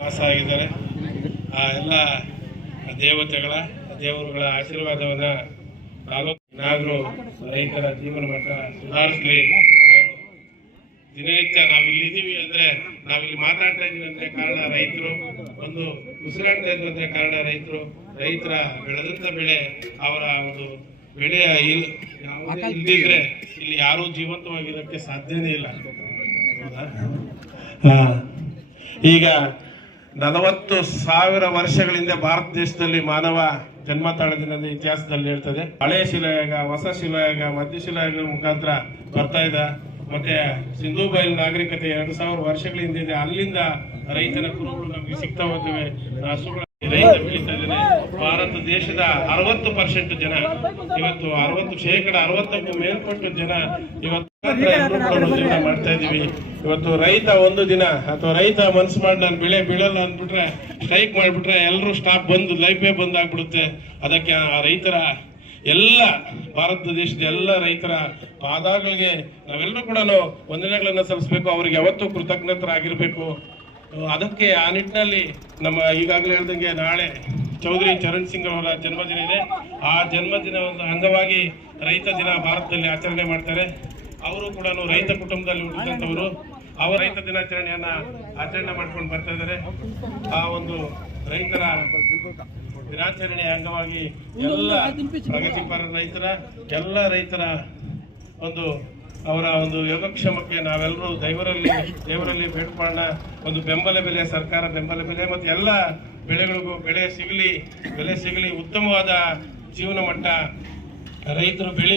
ವಾಸ ಆಗಿದ್ದಾರೆ ಆ ಎಲ್ಲ ದೇವತೆಗಳ, ದೇವರುಗಳ ಆಶೀರ್ವಾದವನ್ನು ತಾಲೂಕು ಏನಾದರೂ ರೈತರ ಜೀವನ ಮಟ್ಟ ಸುಧಾರಿಸಲಿ. ದಿನನಿತ್ಯ ನಾವಿಲ್ಲಿ ಇಲ್ಲಿದ್ದೀವಿ ಅಂದ್ರೆ ನಾವಿಲ್ಲಿ ಮಾತಾಡ್ತಾ ಇದ್ದೀವಿ ಅಂದರೆ ಕಾರಣ ರೈತರು. ಒಂದು ಉಸಿರಾಡ್ತಾ ಇದ್ವಿ ಅಂದ್ರೆ ಕಾರಣ ರೈತರು. ರೈತರ ಬೆಳೆದಂಥ ಬೆಳೆ, ಅವರ ಒಂದು ಬೆಳೆಯ ಯಾವುದೇ ಇಲ್ದಿದ್ರೆ ಇಲ್ಲಿ ಯಾರೂ ಜೀವಂತವಾಗಿರೋಕ್ಕೆ ಸಾಧ್ಯನೇ ಇಲ್ಲ. ಹೌದಾ? ಈಗ ನಲವತ್ತು ಸಾವಿರ ವರ್ಷಗಳಿಂದ ಭಾರತ ದೇಶದಲ್ಲಿ ಮಾನವ ಜನ್ಮ ತಾಳದಿನ ಇತಿಹಾಸದಲ್ಲಿ ಹೇಳ್ತದೆ. ಹಳೆ ಶಿಲಾಯುಗ, ಹೊಸ ಶಿಲಾಯುಗ, ಮಧ್ಯ ಶಿಲಾಯುಗ ಮುಖಾಂತರ ಬರ್ತಾ ಇದೆ. ಮತ್ತೆ ಸಿಂಧೂ ಬಯಲು ನಾಗರಿಕತೆ ಎರಡು ಸಾವಿರ ವರ್ಷಗಳಿಂದ ಇದೆ. ಅಲ್ಲಿಂದ ರೈತನ ಕುರುಗಳು ನಮಗೆ ಸಿಗ್ತಾ ಹೋಗ್ತವೆ. ಹಸುಗಳ ರೈತ ಬೆಳೀತಾ ಇದ್ದಾನೆ. ಭಾರತ ದೇಶದ ಅರವತ್ತು ಪರ್ಸೆಂಟ್ ಜನ. ಇವತ್ತು ಅರವತ್ತು ಶೇಕಡ ಅರವತ್ತಕ್ಕೂ ಮೇಲ್ಪಟ್ಟು ಜನ ಇವತ್ತು ಜೀವನ ಮಾಡ್ತಾ ಇದೀವಿ ಇವತ್ತು ರೈತ ಒಂದು ದಿನ ಅಥವಾ ರೈತ ಮನ್ಸು ಮಾಡಿ ನಾನು ಬೆಳೆ ಬೀಳಲ್ಲ ಅಂದ್ಬಿಟ್ರೆ ಸ್ಟ್ರೈಕ್ ಮಾಡ್ಬಿಟ್ರೆ ಎಲ್ಲರೂ ಸ್ಟಾಪ್ ಬಂದು ಲೈಫೇ ಬಂದ್ ಆಗ್ಬಿಡುತ್ತೆ. ಅದಕ್ಕೆ ಆ ರೈತರ ಎಲ್ಲ ಭಾರತ ದೇಶದ ಎಲ್ಲ ರೈತರ ಪಾದಗಳಿಗೆ ನಾವೆಲ್ಲರೂ ಕೂಡ ವಂದನೆಗಳನ್ನ ಸಲ್ಲಿಸಬೇಕು. ಅವ್ರಿಗೆ ಯಾವತ್ತೂ ಕೃತಜ್ಞತರಾಗಿರ್ಬೇಕು. ಅದಕ್ಕೆ ಆ ನಿಟ್ಟಿನಲ್ಲಿ ನಮ್ಮ ಈಗಾಗಲೇ ಹೇಳ್ದಂಗೆ ನಾಳೆ ಚೌಧರಿ ಚರಣ್ ಸಿಂಗ್ ಅವರ ಜನ್ಮದಿನ ಇದೆ. ಆ ಜನ್ಮದಿನ ಒಂದು ಅಂಗವಾಗಿ ರೈತ ದಿನ ಭಾರತದಲ್ಲಿ ಆಚರಣೆ ಮಾಡ್ತಾರೆ. ಅವರು ಕೂಡ ರೈತ ಕುಟುಂಬದಲ್ಲಿ ಹುಟ್ಟಿದಂಥವರು. ಅವರ ರೈತ ದಿನಾಚರಣೆಯನ್ನು ಆಚರಣೆ ಮಾಡ್ಕೊಂಡು ಬರ್ತಾ ಇದ್ದಾರೆ. ಆ ಒಂದು ರೈತರ ದಿನಾಚರಣೆಯ ಅಂಗವಾಗಿ ಎಲ್ಲ ಪ್ರಗತಿಪರ ರೈತರ, ಎಲ್ಲ ರೈತರ ಒಂದು ಅವರ ಒಂದು ಯೋಗಕ್ಷೇಮಕ್ಕೆ ನಾವೆಲ್ಲರೂ ದೈವರಲ್ಲಿ, ದೇವರಲ್ಲಿ ಬೇಡ್ಕೊಳ್ಳೋಣ ಒಂದು ಬೆಂಬಲ ಬೆಲೆ, ಸರ್ಕಾರ ಬೆಂಬಲ ಬೆಲೆ, ಮತ್ತು ಎಲ್ಲ ಬೆಳೆಗಳಿಗೂ ಬೆಳೆ ಸಿಗಲಿ, ಬೆಲೆ ಸಿಗಲಿ, ಉತ್ತಮವಾದ ಜೀವನ ಮಟ್ಟ ರೈತರು ಬೆಳೆ